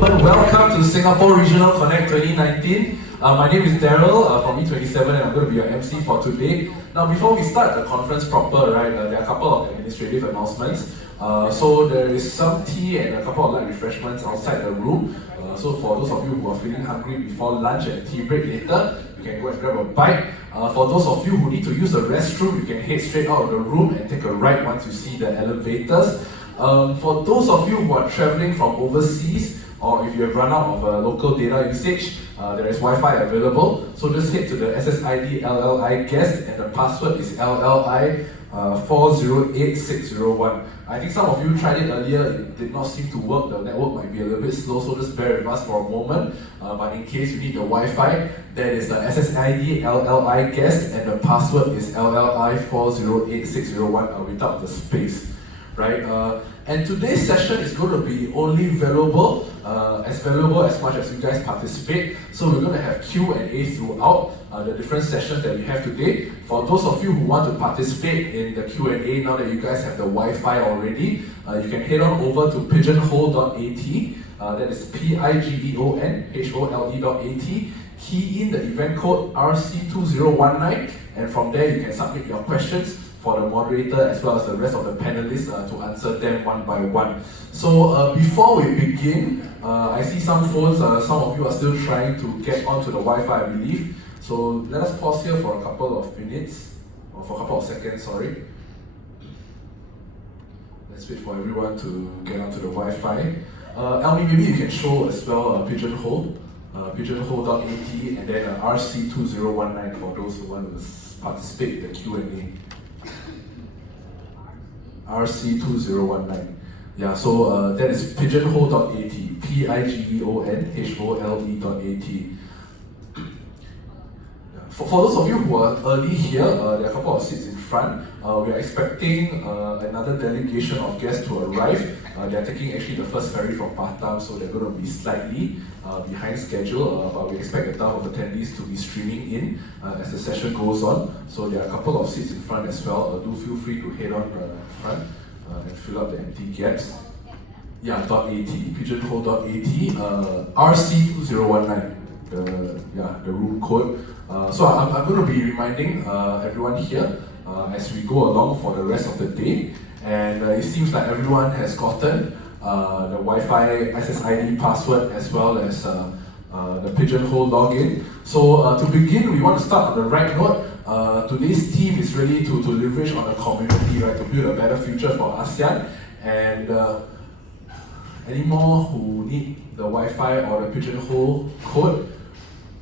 Welcome to Singapore Regional Connect 2019. My name is Daryl from E27 and I'm going to be your MC for today. Now before we start the conference proper, right, there are a couple of administrative announcements. So there is some tea and a couple of light refreshments outside the room. So for those of you who are feeling hungry before lunch and tea break later, you can go and grab a bite. For those of you who need to use the restroom, you can head straight out of the room and take a right once you see the elevators. For those of you who are traveling from overseas, or if you have run out of local data usage, there is Wi-Fi available. So just head to the SSID LLI guest and the password is LLI 408601. I think some of you tried it earlier, it did not seem to work, the network might be a little bit slow, so just bear with us for a moment. But in case you need the Wi-Fi, that is the SSID LLI guest and the password is LLI 408601 without the space. Right? And today's session is going to be only valuable as much as you guys participate. So we're going to have Q&A throughout the different sessions that we have today. For those of you who want to participate in the Q&A, now that you guys have the Wi-Fi already, you can head on over to pigeonhole.at, that is pigeonhole.at, key in the event code RC2019, and from there you can submit your questions for the moderator as well as the rest of the panelists to answer them one by one. So before we begin, I see some phones, some of you are still trying to get onto the Wi-Fi, I believe. So let us pause here for a couple of minutes, or for a couple of seconds, sorry. Let's wait for everyone to get onto the Wi-Fi. Elmi, maybe you can show as well Pigeonhole, pigeonhole.at, and then RC2019 for those who want to participate in the Q&A. RC2019. Yeah, so that is pigeonhole.at, pigeonhole.at. For those of you who are early here, there are a couple of seats in front. We are expecting another delegation of guests to arrive. They are taking actually the first ferry from Batam, so they're going to be slightly behind schedule, but we expect a ton of attendees to be streaming in as the session goes on. So there are a couple of seats in front as well. Do feel free to head on front and fill up the empty gaps. Yeah, .at, pigeonhole.at, RC2019, the room code. So I'm going to be reminding everyone here as we go along for the rest of the day. And it seems like everyone has gotten the Wi-Fi SSID password as well as the Pigeonhole login. So to begin, we want to start on the right note. Today's theme is really to leverage on the community, right, to build a better future for ASEAN. And any more who need the Wi-Fi or the Pigeonhole code?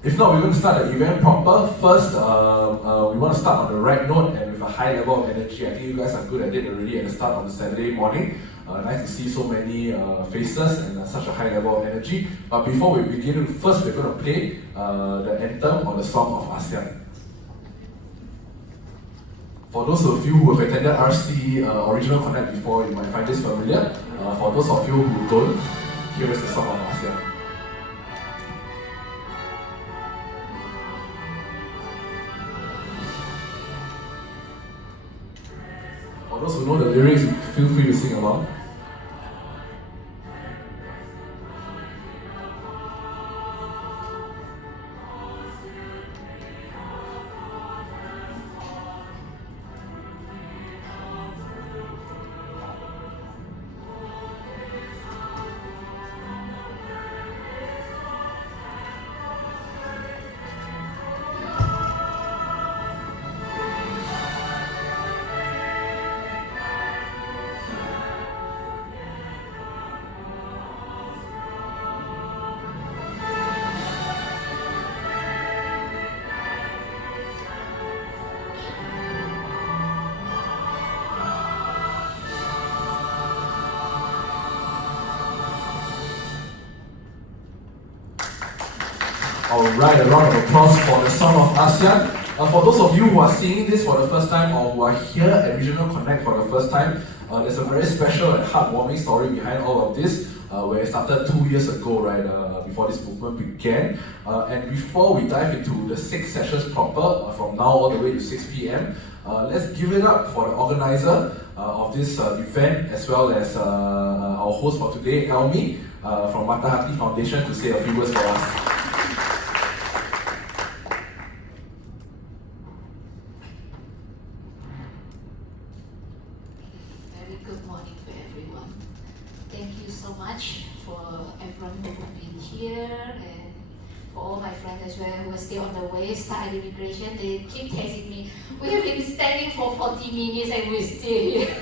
If not, we're going to start the event proper. First, we want to start on the right note and with a high level of energy. I think you guys are good at it already at the start of the Saturday morning. Nice to see so many faces and such a high level of energy. But before we begin, first we're going to play the anthem or the song of ASEAN. For those of you who have attended RC Original Connect before, you might find this familiar. For those of you who don't, here is the song of ASEAN. For those who know the lyrics, feel free to sing along. Alright, a round of applause for the Song of ASEAN. For those of you who are seeing this for the first time or who are here at Regional Connect for the first time, there's a very special and heartwarming story behind all of this, where it started 2 years ago, right, before this movement began. And before we dive into the 6 sessions proper, from now all the way to 6 p.m., let's give it up for the organizer of this event, as well as our host for today, Elmi. from Mata Hati Foundation to say a few words for us. Very good morning to everyone. Thank you so much for everyone who have been here and for all my friends as well who are still on the way, start immigration. They keep texting me, we have been standing for 40 minutes and we're still here.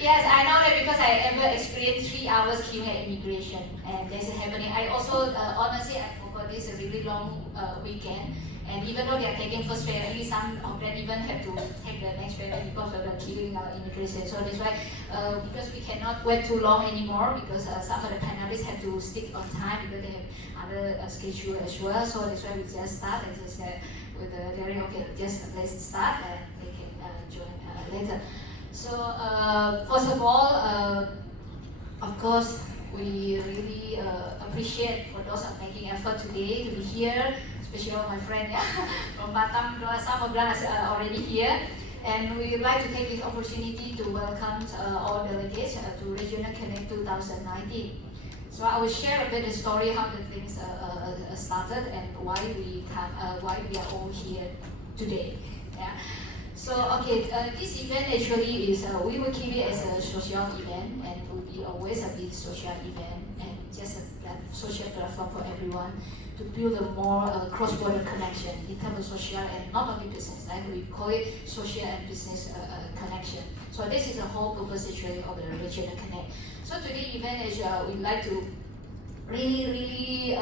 Yes, I know that because I ever experienced 3 hours queuing at immigration and that's happening. I also, honestly, I forgot this is a really long weekend. And even though they are taking first ferry, some of them even have to take the next ferry because of the queuing immigration. So that's why, because we cannot wait too long anymore, because some of the panelists have to stick on time because they have other schedule as well. So that's why we just start and just with the theory, okay, just let's start and they can join later. So first of all, of course, we really appreciate for those who are making effort today to be here. Especially all my friends from Batam, some of them are already here. And we would like to take this opportunity to welcome all delegates to Regional Connect 2019. So I will share a bit the story how the things started and why we are all here today. Yeah. So okay, this event actually is we will keep it as a social event and will be always a big social event and just a social platform for everyone to build a more cross-border connection in terms of social and not only business. Right? We call it social and business connection. So this is the whole purpose actually of the Regional Connect. So today's event is we'd like to really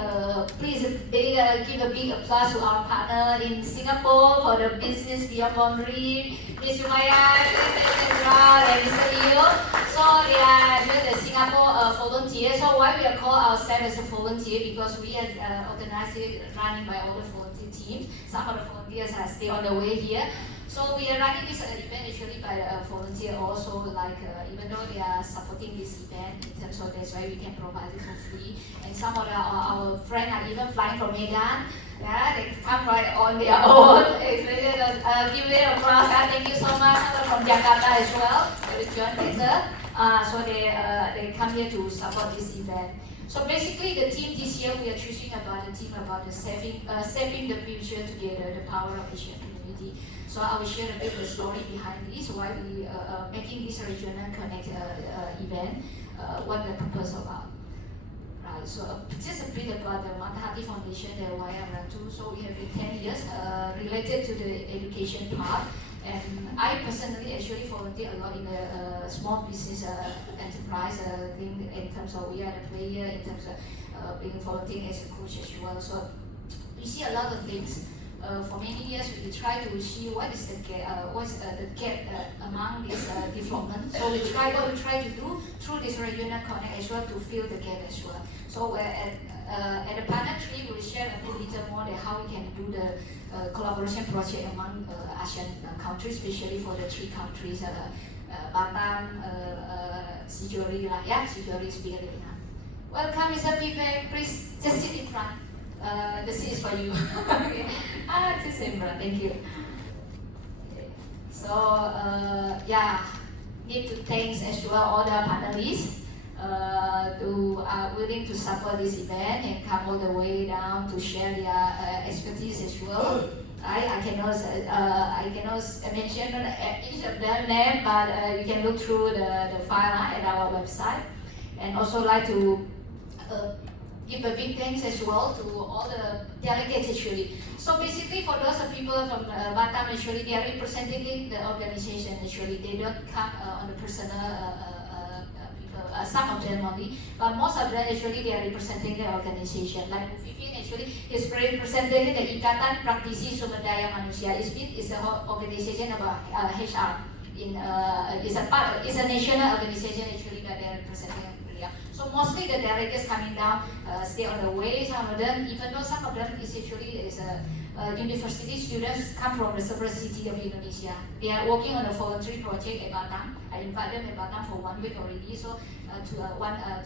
please give a big applause to our partner in Singapore for the business beyond boundary, Ms. Yumaya, and Mr. Eo. So they are the Singapore volunteers. So why we are called ourselves as a volunteer, because we have organized it running by all the volunteer teams. Some of the volunteers are still on the way here. So we are running this event actually by volunteer also, like even though they are supporting this event in terms of that's why we can provide it for free. And some of our friends are even flying from Medan. Yeah, they come right on their own. Give them applause. Thank you so much. From Jakarta as well. There is John later. So they come here to support this event. So basically, the theme this year we are choosing about the theme about the saving the future together, the power of Asian community. So I will share a bit of the story behind this, why we are making this Regional Connect event, what the purpose about. Right, so just a bit about the Mata Hati Foundation, the why I run to. So we have been 10 years related to the education part. And I personally actually volunteer a lot in the small business enterprise thing in terms of we are the player, in terms of being volunteering as a coach as well. So we see a lot of things. For many years, we try to see what is the gap, among this development. So what we try to do through this Regional Connect as well to fill the gap as well. So at the partner tree, we will share a little more on how we can do the collaboration project among ASEAN countries, especially for the 3 countries, Batam, Sijori, Sijori is bigger than us. Welcome, Mr. Vivek. Please just sit in front. The seat is for you. Okay. Just in front. Thank you. Okay. So need to thank as well all the panelists who are willing to support this event and come all the way down to share their expertise as well. I cannot mention each of their name, but you can look through the file at our website. And also like to give a big thanks as well to all the delegates actually. So basically for those of people from Batam actually, they are representing the organization actually. They don't come on the personal people, some of them only, but most of them actually they are representing the organization. Like Vivian actually is representing the Ikatan Praktisi Sumber Daya Manusia. It's an organization about HR. It's a national organization actually that they are representing. So mostly the delegates coming down stay on the way. Some of them, even though some of them is actually university students come from the several cities of Indonesia. They are working on a voluntary project at Batam. I invite them at Batam for 1 week already. So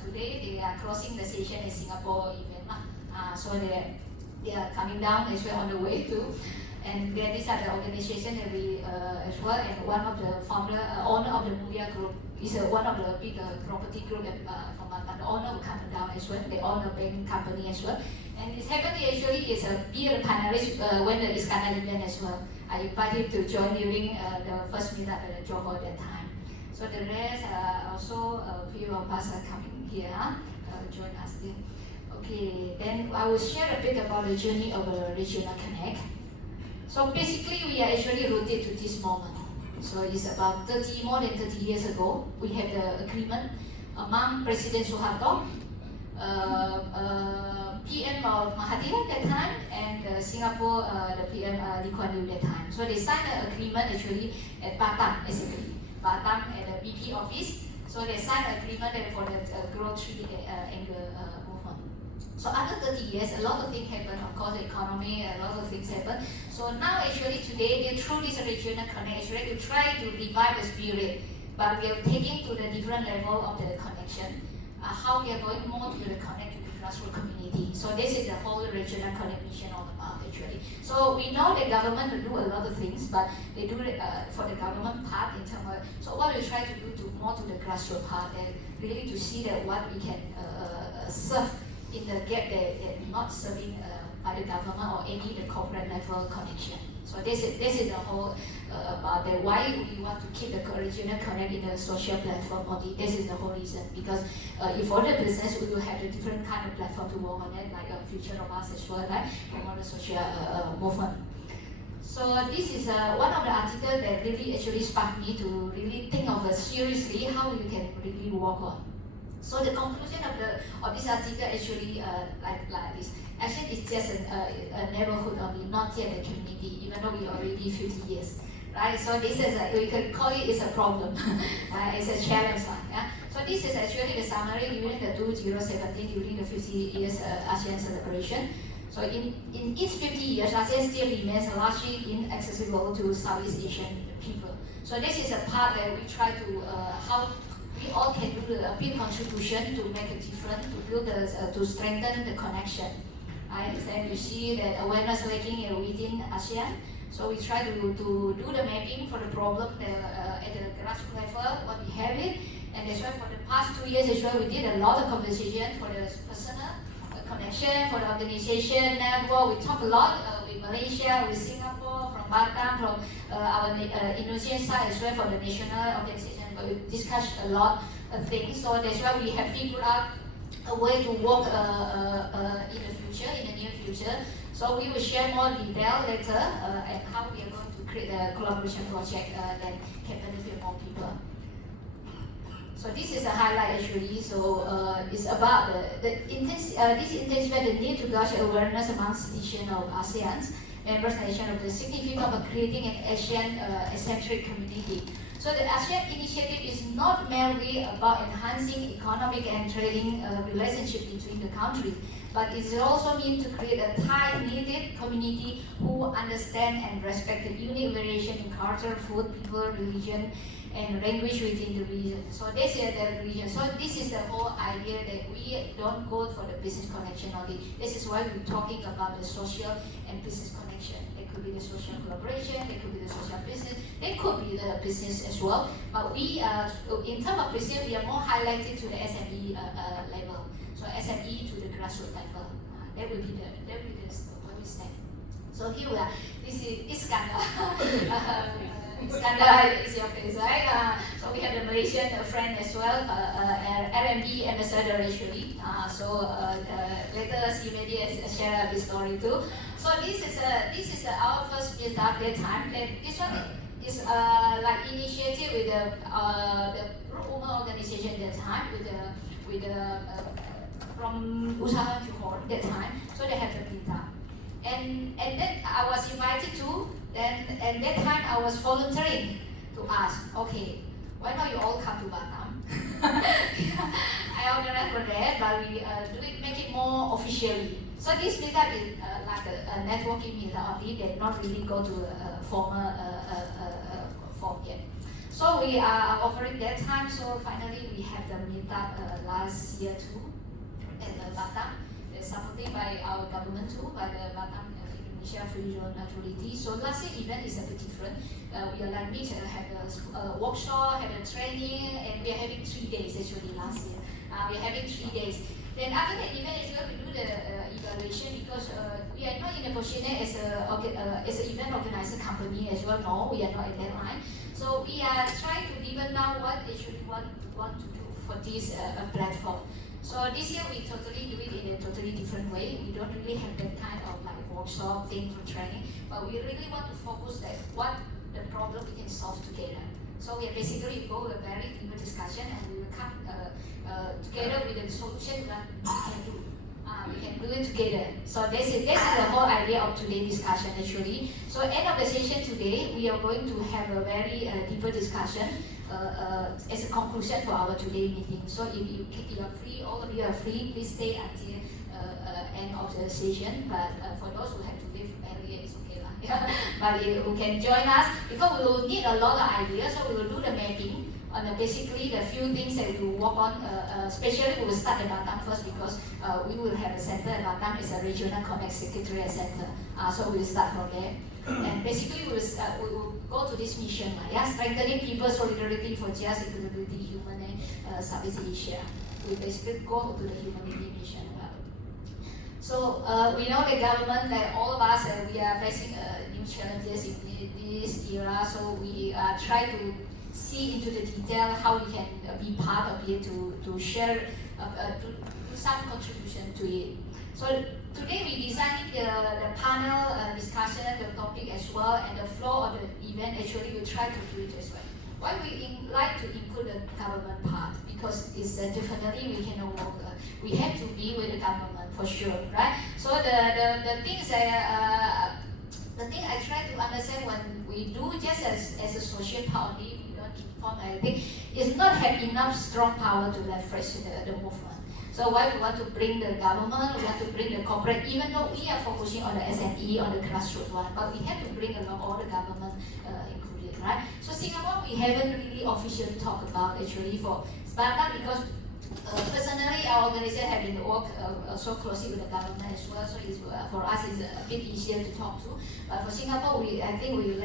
today they are closing the session in Singapore event. So they are coming down as well on the way to And these are the organizations that we as well, and one of the owner of the Mulia Group is one of the big property group from Batam. The owner will come down as well. They own a bank company as well. And it's happening actually is be a panelist when the Iskandar event as well. I invited him to join during the first meetup at Johor that time. So the rest also a few of us are coming here, join us there. Okay, then I will share a bit about the journey of a regional connect. So basically, we are actually rooted to this moment. So it's about more than 30 years ago, we had the agreement among President Suharto, PM Mahathir at that time, and Singapore, the PM Lee Kuan Yew at that time. So they signed an agreement actually at Batam, basically. Batam at the BP office. So they signed an agreement for the growth angle movement. So after 30 years, a lot of things happen. Of course, the economy, a lot of things happen. So now actually today, through this regional connect, actually we try to revive the spirit, but we are taking to the different level of the connection. How we are going more to the connect to the grassroots community. So this is the whole regional connect mission all about actually. So we know the government will do a lot of things, but they do it for the government part in terms of. So what we try to do to more to the grassroots part and really to see that what we can serve in the gap that not serving by the government or any the corporate level connection. So this is the whole about the why we want to keep the regional connect in the social platform only. This is the whole reason because if for the business we will have a different kind of platform to work on it, like a future of us as well, right? From the social movement. So this is one of the articles that really actually sparked me to really think of seriously how you can really work on. So the conclusion of this article actually like this. Actually, it's just a neighborhood only, not yet a community, even though we already 50 years, right? So this is we could call it is a problem, it's a challenge, yeah. So this is actually the summary during the 2017 during the 50 years ASEAN celebration. So in each 50 years, ASEAN still remains largely inaccessible to Southeast Asian people. So this is a part that we try to how we all can do a big contribution to make a difference, to build to strengthen the connection. Right? Then you see that awareness making within ASEAN. So we try to do the mapping for the problem at the grassroots level, what we have it. And that's why for the past 2 years as well, we did a lot of conversation for the personal connection, for the organization network. We talk a lot with Malaysia, with Singapore, from Batam, from our Indonesian side as well, for the national organization. But we discussed a lot of things. So that's why we have figured out a way to work in the future, in the near future. So we will share more detail later and how we are going to create a collaboration project that can benefit more people. So this is a highlight actually. So it's about this intensify the need to build awareness among citizens of ASEAN, members nations of the significance of creating an Asian-centric community. So the ASEAN initiative is not merely about enhancing economic and trading relationship between the countries, but it also means to create a tight-knitted community who understand and respect the unique variation in culture, food, people, religion, and language within the region. So this is the region. So this is the whole idea that we don't go for the business connection only. This is why we're talking about the social and business connection. It could be the social collaboration, it could be the social business, it could be the business as well. But we, in terms of business, we are more highlighted to the SME level. So SME to the grassroots level. That will be the what we say. So here we are. This is Iskandar. Iskandar is your face, right? So we have the Malaysian friend as well, R&B ambassador actually. Later she maybe share this story too. So this is our first meetup that time. This one is like initiated with the group women organization that time with the from Usaha Johor that time. So they have the meetup. And then I was invited to, and that time I was volunteering to ask, okay, why not you all come to Batam? I organized for that, but we make it more officially. So this meetup is like a networking meetup only, they not really go to a formal form yet. So we are offering that time, so finally we have the meetup last year too, at Batam. Supported by our government too, by the Batam Indonesia Free Zone Authority. So last year event is a bit different. We are like me, had a workshop, had a training, and we are having 3 days actually last year. We are having 3 days. Then after the event as well, we do the evaluation because we are not in a position as an event organizer company as well. No, we are not at that line. So we are trying to even now what actually want to do for this platform. So this year we totally do it in a totally different way. We don't really have that kind of like workshop thing for training, but we really want to focus that what the problem we can solve together. So we basically go with a very deep discussion and we will come together with the solution that we can do. We can do it together. So this is the whole idea of today's discussion actually. So end of the session today, we are going to have a very deeper discussion as a conclusion for our today meeting. So if you are free, all of you are free, please stay until end of the session. But for those who have to leave earlier, it's okay lah. But who can join us, because we will need a lot of ideas, so we will do the mapping on basically the few things that we will work on. Especially we will start at Batam first because we will have a center at Batam. It's a regional connect secretariat center. So we will start from there. And basically we will go to this mission, strengthening people's solidarity for just equality, human and Southeast Asia. We basically go to the humanity mission. So we know the government that all of us we are facing new challenges in this era. So we try to see into the detail how we can be part of it to share, to do some contribution to it. So today we designed the panel discussion, the topic as well, and the flow of the event. Actually, we try to do it as well. Why we like to include the government part? Because it's definitely we cannot work. We have to be with the government for sure, right? So the things that the thing I try to understand when we do just as a social party, we don't inform anything, is not have enough strong power to leverage the movement. So why we want to bring the government, we want to bring the corporate, even though we are focusing on the SME, on the grassroots one, but we have to bring along all the government included, right? So Singapore, we haven't really officially talked about actually for Batam because personally, our organization have been work so closely with the government as well, so it's, for us it's a bit easier to talk to. But for Singapore, I think we will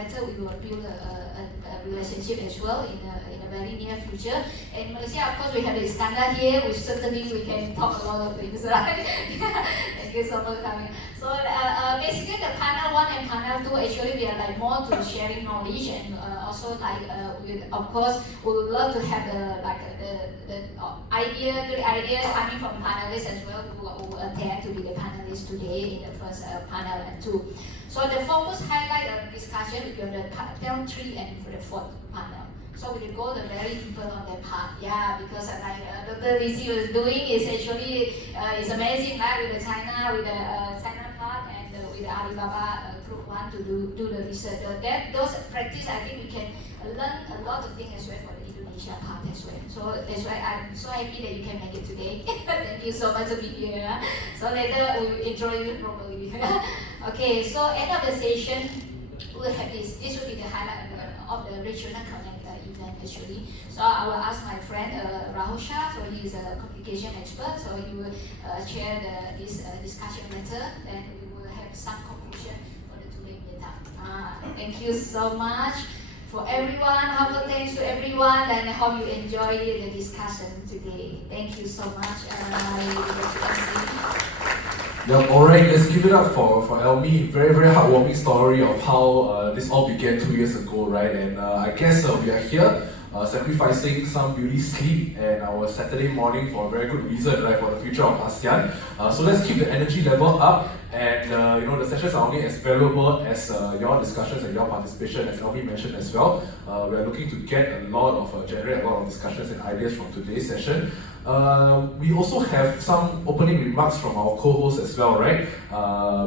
build a relationship as well in a very near future. And Malaysia, of course, we have the standard here. We can talk a lot of things, right? Thank you so much for coming. So basically, the panel 1 and panel 2 actually we are like more to sharing knowledge and also like of course we would love to have the good ideas coming from panelists as well who attend to be the panelists today in the first panel and 2. So the focus highlight of discussion will be on the panel 3 and for the 4th panel. So we will go the very deeper on that part, because like Dr. Lizzie was doing is actually it's amazing, right? With the China part and with the Alibaba group one to do the research. Those practice, I think we can learn a lot of things as well for the Indonesia part as well. So that's why I'm so happy that you can make it today. Thank you so much to be here. So later we will introduce you properly. Okay, so end of the session we'll have this. This will be the highlight of the regional connect event actually. So I will ask my friend Rahul Shah, so he is a communication expert, so he will share this discussion later, then we will have some conclusion for the today data. Thank you so much for everyone. Humble thanks to everyone, and I hope you enjoyed the discussion today. Thank you so much. Alright, let's give it up for Elmi. Very, very heartwarming story of how this all began 2 years ago, right? And I guess we are here sacrificing some beauty sleep and our Saturday morning for a very good reason, right? For the future of ASEAN. So let's keep the energy level up, and the sessions are only as valuable as your discussions and your participation, as Elmi mentioned as well. We are looking to get generate a lot of discussions and ideas from today's session. We also have some opening remarks from our co-hosts as well, right?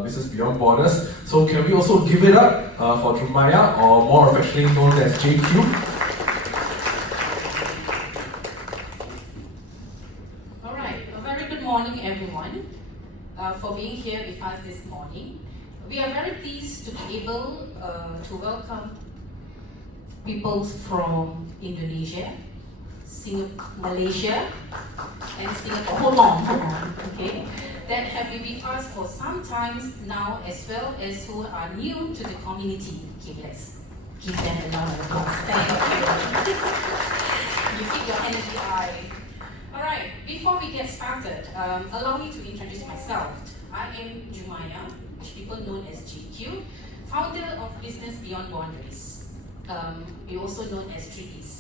Business Beyond Borders. So can we also give it up for Jumaya, or more affectionately known as JQ? Alright, a very good morning everyone for being here with us this morning. We are very pleased to be able to welcome people from Indonesia, Malaysia, and Singapore. Hold on, okay? that have been with us for some time now, as well as who are new to the community. Okay, let's give them a round of applause. Thank you. You keep your energy high. All right, before we get started, allow me to introduce myself. I am Jumaya, which people know as GQ, founder of Business Beyond Boundaries. We also known as 3Es.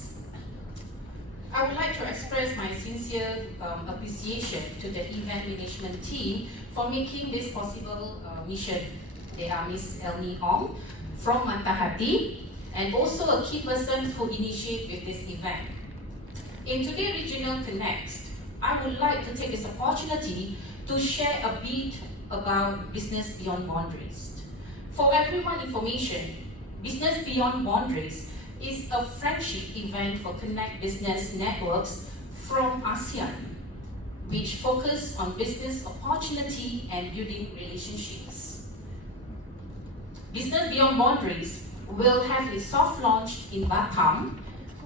I would like to express my sincere appreciation to the event management team for making this possible mission. They are Miss Elni Ong from Matahati, and also a key person who initiated with this event. In today's Regional Connect, I would like to take this opportunity to share a bit about Business Beyond Boundaries. For everyone's information, Business Beyond Boundaries is a friendship event for Connect Business Networks from ASEAN, which focus on business opportunity and building relationships. Business Beyond Boundaries will have a soft launch in Batam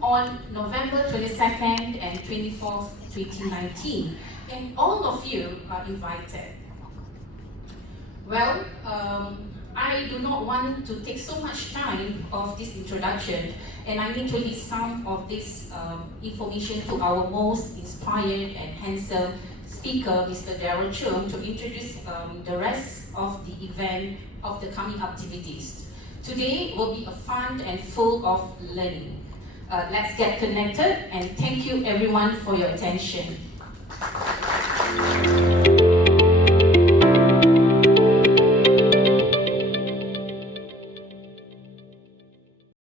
on November 22nd and 24th, 2019, and all of you are invited. Well, I do not want to take so much time of this introduction, and I need to leave some of this information to our most inspired and handsome speaker, Mr. Darryl Chung, to introduce the rest of the event of the coming activities. Today will be a fun and full of learning. Let's get connected, and thank you everyone for your attention.